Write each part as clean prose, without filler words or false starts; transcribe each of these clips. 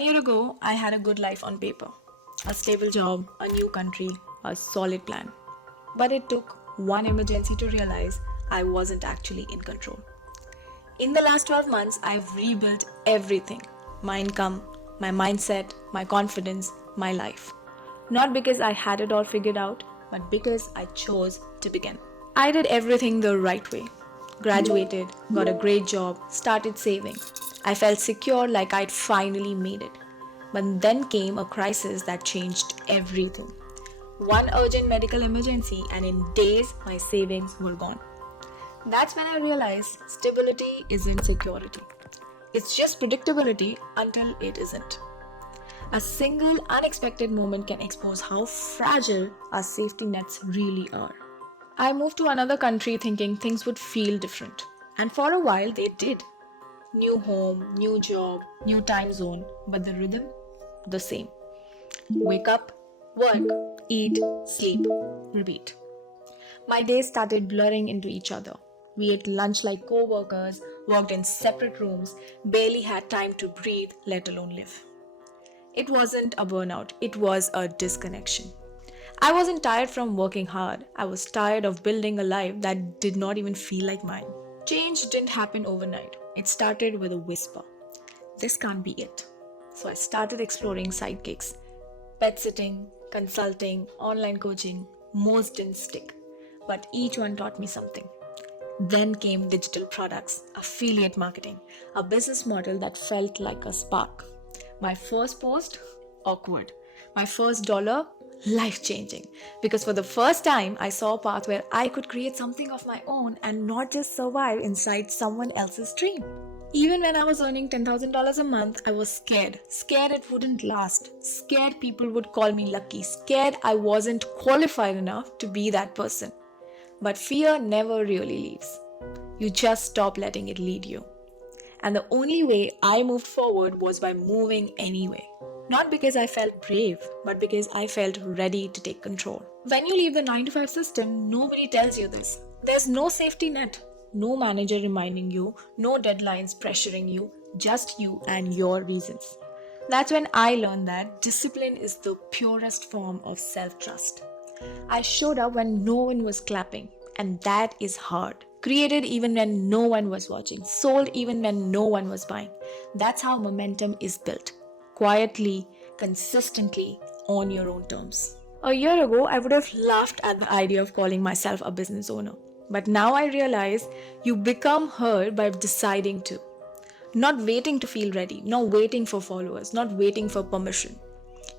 1 year ago, I had a good life on paper. A stable job, a new country, a solid plan. But it took one emergency to realize I wasn't actually in control. In the last 12 months, I've rebuilt everything: my income, my mindset, my confidence, my life. Not because I had it all figured out, but because I chose to begin. I did everything the right way. Graduated, got a great job, started saving. I felt secure, like I'd finally made it. But then came a crisis that changed everything. One urgent medical emergency, and in days, my savings were gone. That's when I realized stability isn't security. It's just predictability until it isn't. A single unexpected moment can expose how fragile our safety nets really are. I moved to another country thinking things would feel different. And for a while, they did. New home, new job, new time zone, but the rhythm, the same. Wake up, work, eat, sleep, repeat. My days started blurring into each other. We ate lunch like co-workers, worked in separate rooms, barely had time to breathe, let alone live. It wasn't a burnout, it was a disconnection. I wasn't tired from working hard. I was tired of building a life that did not even feel like mine. Change didn't happen overnight. It started with a whisper. This can't be it. So I started exploring side gigs. Pet sitting, consulting, online coaching. Most didn't stick, but each one taught me something. Then came digital products, affiliate marketing, a business model that felt like a spark. My first post, awkward. My first dollar, life-changing. Because for the first time, I saw a path where I could create something of my own and not just survive inside someone else's dream. Even when I was earning $10,000 a month, I was scared. Scared it wouldn't last. Scared people would call me lucky. Scared I wasn't qualified enough to be that person. But fear never really leaves. You just stop letting it lead you. And the only way I moved forward was by moving anyway. Not because I felt brave, but because I felt ready to take control. When you leave the 9 to 5 system, nobody tells you this. There's no safety net, no manager reminding you, no deadlines pressuring you, just you and your reasons. That's when I learned that discipline is the purest form of self-trust. I showed up when no one was clapping, and that is hard. Created even when no one was watching, sold even when no one was buying. That's how momentum is built. Quietly, consistently, on your own terms. A year ago, I would have laughed at the idea of calling myself a business owner. But now I realize you become her by deciding to. Not waiting to feel ready, not waiting for followers, not waiting for permission.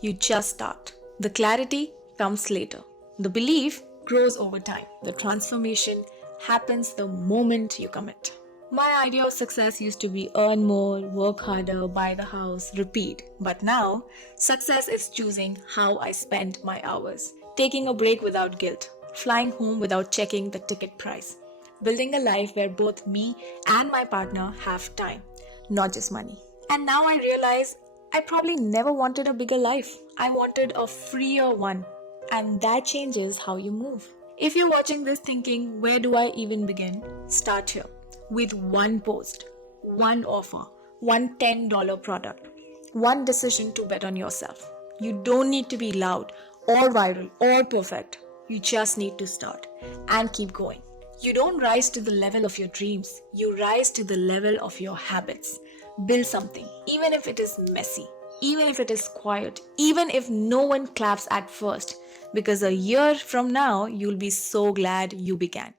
You just start. The clarity comes later. The belief grows over time. The transformation happens the moment you commit. My idea of success used to be earn more, work harder, buy the house, repeat. But now, success is choosing how I spend my hours. Taking a break without guilt. Flying home without checking the ticket price. Building a life where both me and my partner have time, not just money. And now I realize I probably never wanted a bigger life. I wanted a freer one. And that changes how you move. If you're watching this thinking, where do I even begin? Start here. With one post, one offer, one $10 product, one decision to bet on yourself. You don't need to be loud or viral or perfect. You just need to start and keep going. You don't rise to the level of your dreams. You rise to the level of your habits. Build something, even if it is messy, even if it is quiet, even if no one claps at first. Because a year from now, you'll be so glad you began.